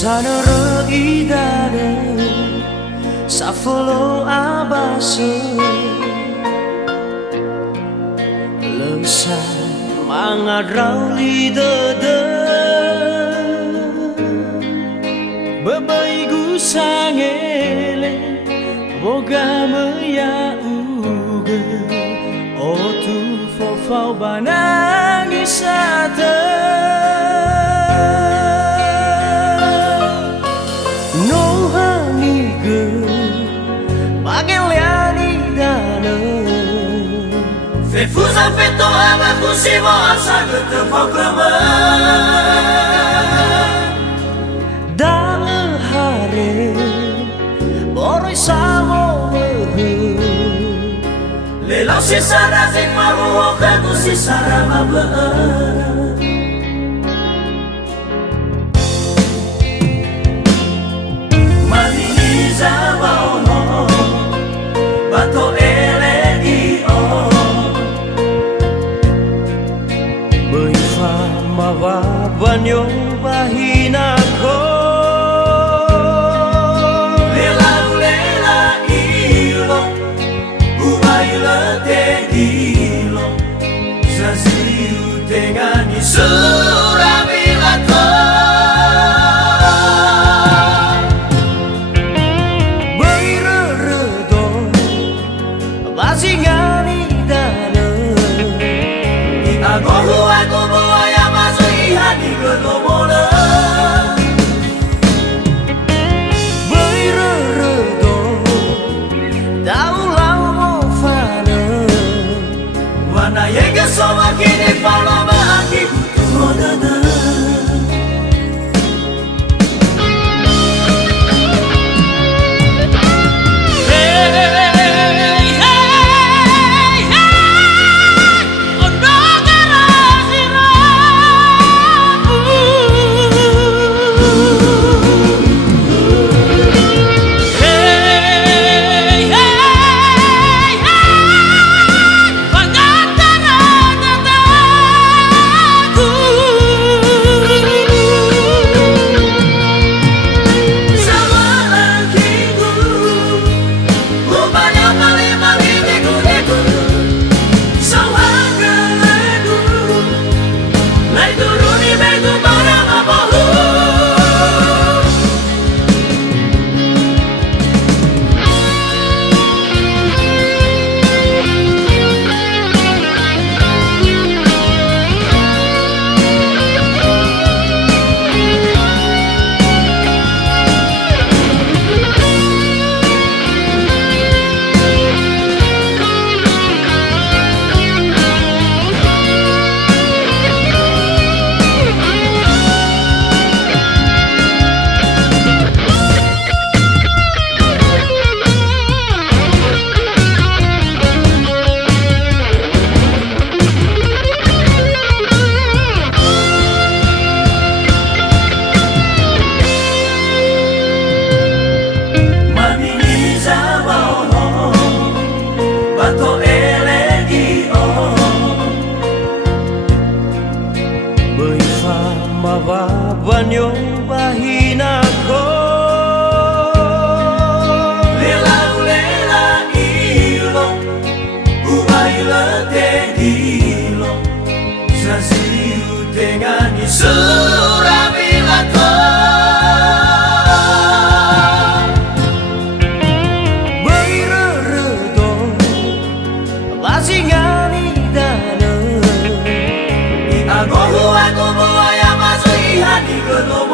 Sanere idare Safolo abase Lesa mangadrau lidede Babaigu sangele Boga meya uge Otu fofau banangisate Fusa feto ama kusimo asa gete foklama Da hare boroi samo Lelau sisara zik mahu okatu sisara mabe Malini zawao Bato Banyo bahinako Lela ilo Ubaila te ilo Zaziriu tengani surabilato Baireredo Bazingani dana Agohu aku buaya Hani gelomola Baireredo Daulau mo fana Wana yega soma kini palama Aki butuh modana Banyo bahinako Lela ilo Ubaila te ilo Zaziriu tengani surabilato Baireredo Bazingani dana Agohu aku buaya masuk hani gelombang